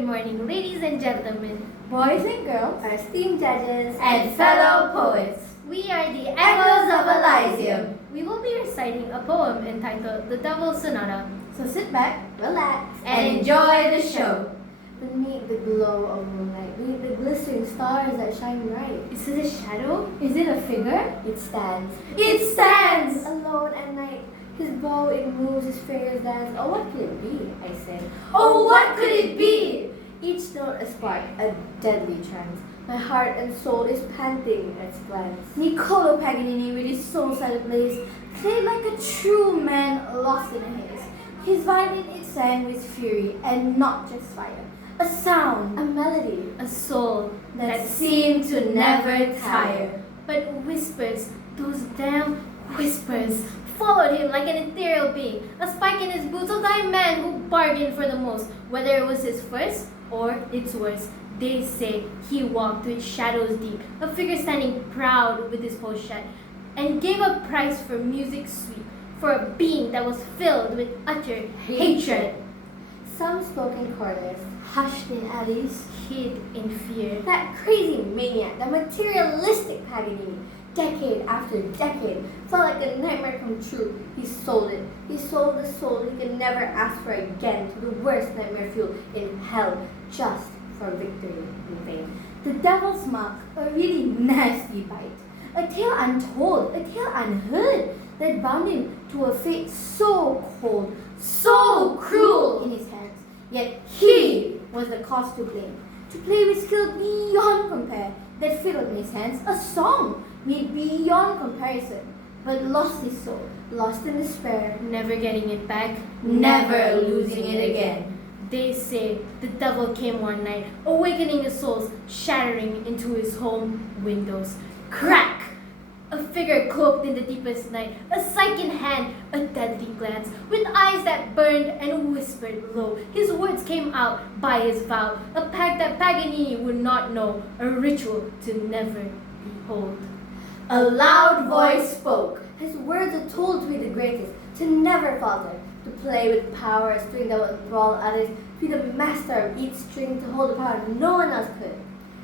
Good morning, ladies and gentlemen, boys and girls, our esteemed judges, and fellow poets. We are the Echoes of Elysium. We will be reciting a poem entitled The Devil's Sonata. So sit back, relax, and enjoy the show. Beneath the glow of moonlight, beneath the glistering stars that shine bright, Is it a shadow? Is it a figure? it stands. It stands! Alone at night, his bow it moves, his fingers dance. Oh, what could it be? I said. Oh, what could it be? Each note a spark, a deadly trance. My heart and soul is panting at its glance. Niccolo Paganini, with his soul set ablaze, played like a true man lost in a haze. His violin it sang with fury, and not just fire. A sound, A melody, A soul that seemed to never tire. But whispers, those damn whispers, followed him like an ethereal being. A spike in his boots, a dying man who bargained for the most, whether it was his first or its worst. They say he walked with shadows deep, a figure standing proud with his pochette, and gave a price for music sweet, for a being that was filled with utter hatred, some spoke in corners, Hushed in alleys, hid in fear. that crazy maniac, that materialistic Paganini, decade after decade, felt like a nightmare come true. He sold it. He sold the soul he could never ask for again to the worst nightmare fuel in hell, just for victory in vain. the devil's mark, a really nasty bite. A tale untold, a tale unheard, that bound him to a fate so cold, so cruel in his hands. Yet he was the cause to blame. To play with skill beyond compare, that fiddled in his hands, a song made beyond comparison, but lost his soul, Lost in despair, Never getting it back, never losing it again. They say the devil came one night, awakening the souls, shattering into his home windows. Crack! A figure cloaked in the deepest night, a sight in hand, a deadly glance, with eyes that burned and whispered low. His words came out by his vow, a pact that Paganini would not know, a ritual to never behold. A loud voice spoke. his words are told to be the greatest, to never falter, to play with power, a string that will enthrall others, to be the master of each string, to hold the power no one else could.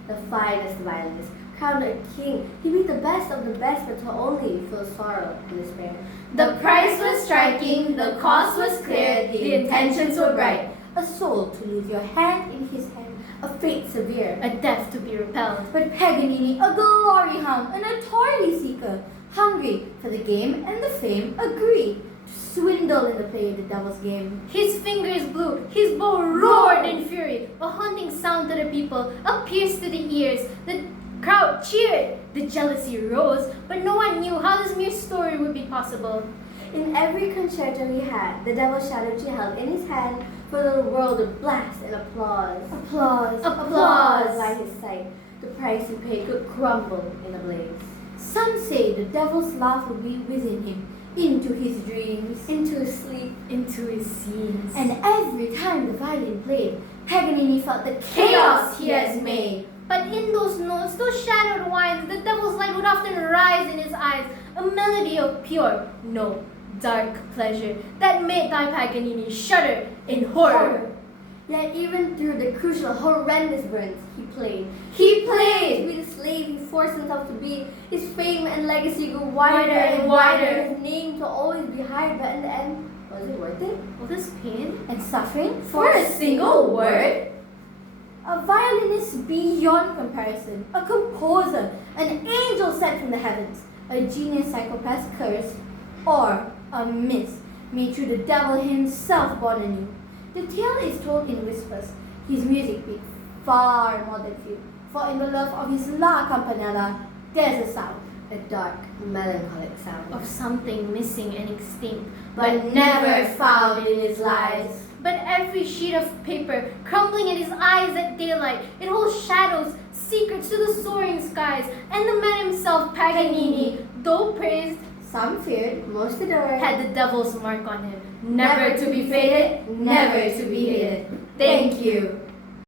The finest violinist, crowned a king, he be the best of the best, but to only feel sorrow and despair. The price was striking, the cost was clear, the intentions were bright. A soul to lose your hand in his hand, a fate severe. A death to be repelled. But Paganini, a glory hound, a notoriety seeker, hungry for the game and the fame, agreed to swindle in the play of the devil's game. His fingers blew, his bow roared in fury, a haunting sound to the people, a pierce to the ears. The crowd cheered, the jealousy rose, but no one knew how this mere story would be possible. In every concerto he had, the devil's shadow she held in his hand, for the world would blast and applause. Applause, Applause. By his sight, the price he paid could crumble in a blaze. Some say the devil's laugh will be within him, into his dreams, Into his sleep, Into his scenes. and every time the violin played, Paganini felt the chaos he has made. But in those notes, those shadowed whines, the devil's light would often rise in his eyes, a melody of pure, no, dark pleasure that made thy Paganini shudder in horror. Yet even through the crucial, horrendous burns, he played. He To played! be the slave he forced himself to be. His fame and legacy grew wider and and wider. wider. His name to always be higher, but in the end, was it worth it? All this pain? And suffering for a single word? A violinist beyond comparison, a composer, an angel sent from the heavens, a genius psychopath's curse, or a miss made through the devil himself born anew. The tale is told in whispers, his music beat far more than few, for in the love of his La Campanella, there's a sound, A dark, melancholic sound. Of something missing and extinct, but never found in his lies. But every sheet of paper crumbling in his eyes at daylight, it holds shadows, secrets to the soaring skies, and the man himself, Paganini, though praised, Some feared, most adored. had the devil's mark on him, never to be faded, never to be hated. Thank you.